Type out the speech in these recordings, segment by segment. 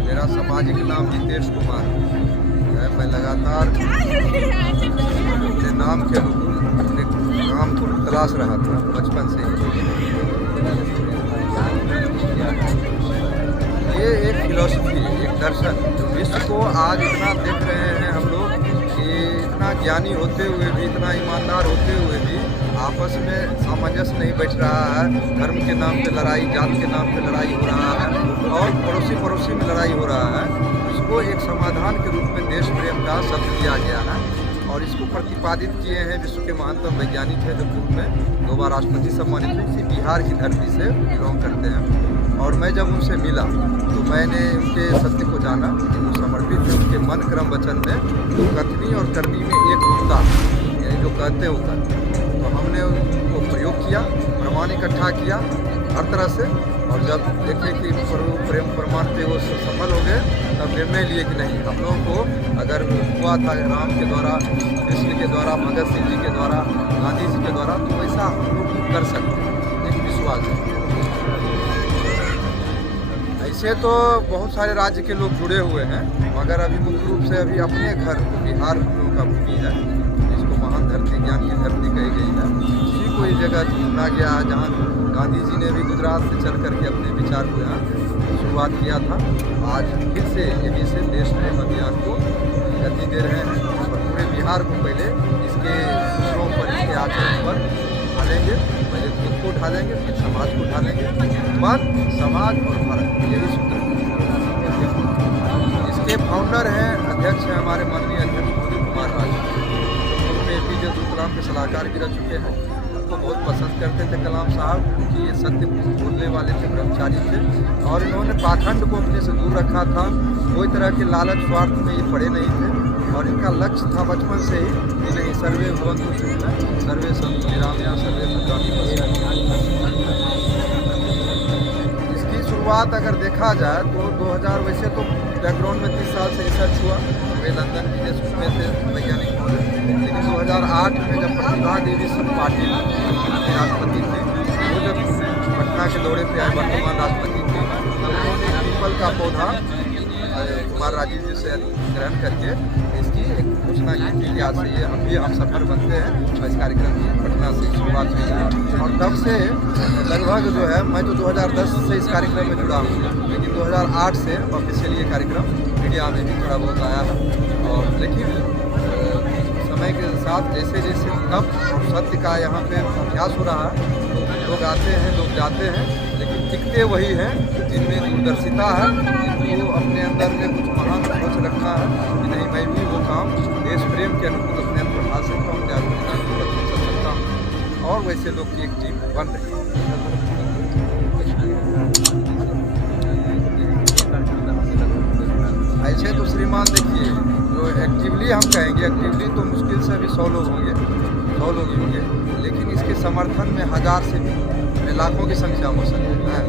मेरा सामाजिक नाम जितेश कुमार है। मैं लगातार अपने नाम के अनुकूल अपने नाम को तलाश रहा था बचपन से ही। ये एक फिलॉसफी है, एक दर्शन जो विश्व को आज इतना देख रहे हैं हम लोग कि इतना ज्ञानी होते हुए भी, इतना ईमानदार होते हुए भी आपस में सामंजस्य नहीं बैठ रहा है। धर्म के नाम पे लड़ाई, जात के नाम पे लड़ाई हो रहा है और पड़ोसी में लड़ाई हो रहा है। इसको एक समाधान के रूप में देश प्रेम का शब्द दिया गया है और इसको प्रतिपादित किए हैं विश्व के महानतम वैज्ञानिक है जो पूर्व में 2 बार राष्ट्रपति सम्मानित हुए, इसी बिहार की धरती से बिलोंग करते हैं। और मैं जब उनसे मिला तो मैंने उनके सत्य को जाना कि वो समर्पित है उनके मन क्रम वचन में, तो कथनी और करनी में एक रूपता, यानी जो कहते हो कर। तो हमने उनको प्रयोग किया, प्रमाण इकट्ठा किया हर तरह से, और जब देखे कि प्रेम प्रमाण पे वो सफल हो गए तब निर्णय लिए कि नहीं, हम लोगों को अगर हुआ था राम के द्वारा, कृष्ण के द्वारा, भगत सिंह जी के द्वारा, गांधी जी के द्वारा, तो वैसा हम लोग कर सकते हैं। एक विश्वास है। ऐसे तो बहुत सारे राज्य के लोग जुड़े हुए हैं, मगर अभी मुख्य रूप से अभी अपने घर बिहार लोगों का भूमि है, जिसको महान धरती, ज्ञान की धरती कही गई है। इसी को ये जगह चुना गया है जहाँ गांधी जी ने भी गुजरात से चल करके अपने विचार को यहाँ शुरुआत किया था। आज फिर से ये भी से देश प्रेम अभियान को गति दे रहे हैं और पूरे बिहार को पहले इसके सूत्रों पर, इसके आचरण पर ढालेंगे। पहले खुद को ढालेंगे, फिर समाज को ढालेंगे। मन, समाज और भारत, यही सूत्र है। इसके फाउंडर हैं, अध्यक्ष हैं हमारे माननीय अध्यक्ष मोदी कुमार राज, पूर्व में APJ अब्दुल कलाम के सलाहकार भी रह चुके हैं। उनको बहुत पसंद करते थे कलाम साहब, क्योंकि ये सत्य बोलने वाले थे, ब्रह्मचारी थे और इन्होंने पाखंड को अपने से दूर रखा था। कोई तरह के लालच स्वार्थ में ये पड़े नहीं थे और इनका लक्ष्य था बचपन से ही कि नहीं, सर्वे भवन्तु सुखिनः, सर्वे सन्तु निरामया, सर्वे भद्राणि पश्यन्तु। इसकी शुरुआत अगर देखा जाए तो 2000, वैसे तो बैकग्राउंड में 30 साल से रिसर्च हुआ, वे लंदन विदेश में थे वैज्ञानिक महोदय, लेकिन 2008 में जब प्रतिभा देवी पाटिल राष्ट्रपति थे, वो जब पटना के दौरे पे आए, वर्तमान राष्ट्रपति थे, तब उन्होंने पीपल का पौधा कुमार राजीव जी से ग्रहण करके इसकी एक घोषणा की थी कि आज से ये हम सफल बनते हैं। और इस कार्यक्रम की पटना से शुरुआत हुई है और तब से लगभग जो है, मैं तो 2010 से इस कार्यक्रम में जुड़ा हूँ, लेकिन 2008 से ऑफिशियली ये कार्यक्रम मीडिया में भी थोड़ा बहुत आया है। और लेकिन समय के साथ जैसे जैसे तप और सत्य का यहाँ पे अभ्यास हो रहा है, तो लोग आते हैं, लोग जाते हैं, लेकिन टिकते वही हैं जिनमें दूरदर्शिता है, जिनको अपने अंदर में कुछ महान सोच रखना है कि नहीं, मैं भी वो काम देश प्रेम के अनुकूल अपने अंदर ढाल सकता हूँ, जागरूकता को चल सकता हूँ, और वैसे लोग की एक टीम बन रही है। ऐसे तो श्रीमान देखिए, जो एक्टिवली हम कहेंगे, एक्टिवली तो मुश्किल से अभी 100 लोग होंगे, 100 लोग ही होंगे, लेकिन इसके समर्थन में 1000 से भी लाखों की संख्या हो सकती है।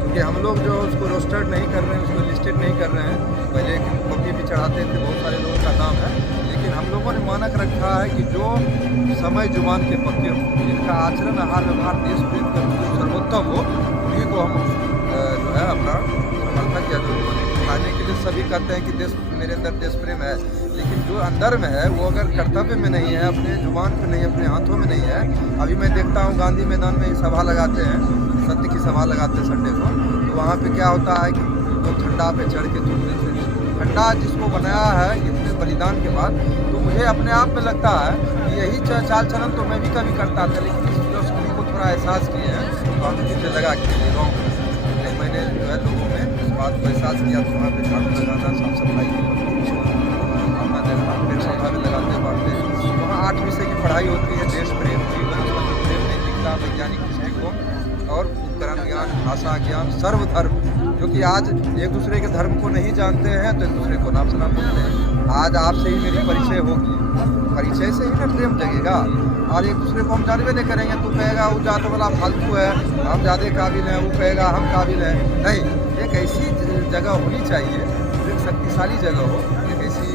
क्योंकि हम लोग जो उसको रोस्टेड नहीं कर रहे हैं, उसको लिस्टेड नहीं कर रहे हैं, पहले कॉपी भी चढ़ाते थे, बहुत सारे लोगों का काम है, लेकिन हम लोगों ने मानक रखा है कि जो समय जुबान के पक्के हो, जिनका आचरण, आहार व्यवहार देश प्रेम का सर्वोत्तम हो, उन्हीं को हम जो है अपना समर्थक या जो दिखाने के लिए सभी कहते हैं कि देश, मेरे अंदर देश प्रेम है, लेकिन जो अंदर में है वो अगर कर्तव्य में नहीं है, अपने जुबान पे नहीं, अपने हाथों में नहीं है। अभी मैं देखता हूँ गांधी मैदान में सभा लगाते हैं, सत्य की सभा लगाते हैं संडे को, तो वहाँ पे क्या होता है कि लोग झंडा पे चढ़ के तुम देते हैं। झंडा जिसको बनाया है इतने बलिदान के बाद, तो मुझे अपने आप में लगता है कि यही चाल चलन तो मैं भी कभी करता था, लेकिन इस फिलोसफी को थोड़ा एहसास किए हैं, और मुझे लगा कि ये रॉन्ग है। मैंने जो है लोगों में इस बात को एहसास किया, तो वहाँ पर झाड़ू लगाना, साफ सफाई की अपना जगह पेड़ पौधा भी लगाते बांटते। वहाँ 8 विषय की पढ़ाई होती है, देश प्रेम, जीवन प्रेम, नैतिकता, वैज्ञानिक दृष्टिकोण और उपकरण ज्ञान, भाषा ज्ञान, सर्वधर्म, क्योंकि आज एक दूसरे के धर्म को नहीं जानते हैं तो एक दूसरे को नाम सलाम बोलते हैं। आज आपसे ही मेरी परिचय होगी, परिचय से ही ना प्रेम जगेगा, और एक दूसरे को हम जानवे नहीं करेंगे। तू कहेगा वो जात वाला फालतू है, हम ज़्यादा काबिल हैं, वो कहेगा हम काबिल हैं। नहीं, एक ऐसी जगह होनी चाहिए, एक शक्तिशाली जगह हो, एक ऐसी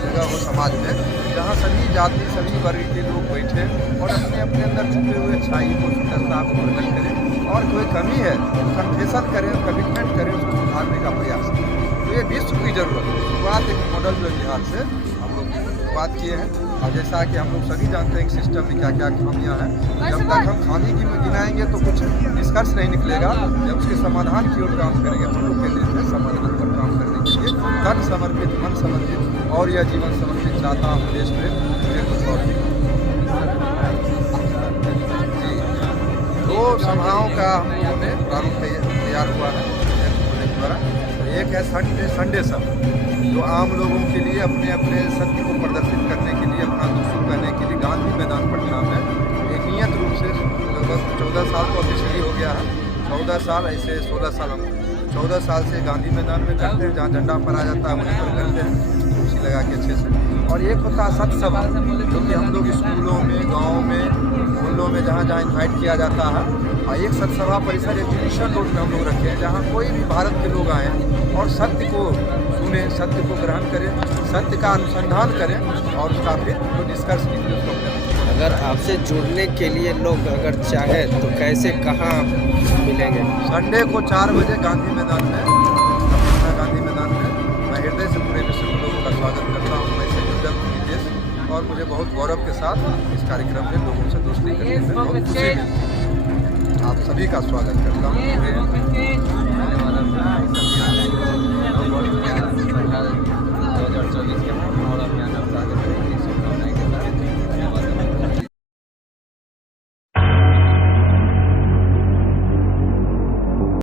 जगह हो समाज में जहाँ सभी जाति सभी वर्ग के लोग बैठे और अपने अपने अंदर छुपे हुए अच्छाई को सुंदरता को प्रकट करें और कोई कमी है कन्फेशन करें, कमिटमेंट करें, उसको सुधारने का प्रयास करें। तो ये विश्व की जरूरत है। शुरुआत एक मॉडल बिहार से हम लोग बात किए हैं और जैसा कि हम लोग सभी जानते हैं कि सिस्टम में क्या क्या खामियां हैं। जब तक हम खामी की में गिनाएंगे तो कुछ निष्कर्ष नहीं निकलेगा। जब उसके समाधान की ओर काम करेंगे तो लोग कहते हैं समाधान पर काम करने के लिए तन समर्पित, मन समर्पित और यह जीवन समर्पित चाहता हूँ देश में मुझे कुछ और नहीं। जी, दो सभाओं का हम लोगों ने प्रारूप तैयार हुआ है द्वारा। एक है संडे सभा, जो आम लोगों के लिए अपने अपने सत्य को प्रदर्शित करने के लिए, अपना दुख कहने के लिए गांधी मैदान पटना में एक नियत रूप से लगभग 14 साल तो ऑफिशियली हो गया है, 14 साल ऐसे 16 साल हम 14 साल से गांधी मैदान में करते हैं, जहाँ झंडा फहराया जाता है वहीं पर करते हैं कुर्सी लगा के अच्छे से। और एक होता है सत्य सभा, जो कि हम लोग स्कूलों में, गाँव में, मोहल्लों में जहाँ जहाँ इन्वाइट किया जाता है। और एक सत्सभा परिसर एग्जीबिशन रोड में हम लोग रखे हैं, जहाँ कोई भी भारत के लोग आएँ और सत्य को सुने, सत्य को ग्रहण करें, सत्य का अनुसंधान करें और उसका फिर जो निष्कर्ष निकले उसको करें। अगर आपसे जुड़ने के लिए लोग अगर चाहें तो कैसे, कहाँ मिलेंगे? संडे को 4 बजे गांधी मैदान में, पटना गांधी मैदान में मैं हृदय से पूरे विश्व के लोगों का स्वागत करता हूँ। मैं संयोजक नितेश और मुझे बहुत गौरव के साथ इस कार्यक्रम में लोगों से दोस्ती करने में बहुत खुशी मिलती है। आप सभी का स्वागत करता हूँ।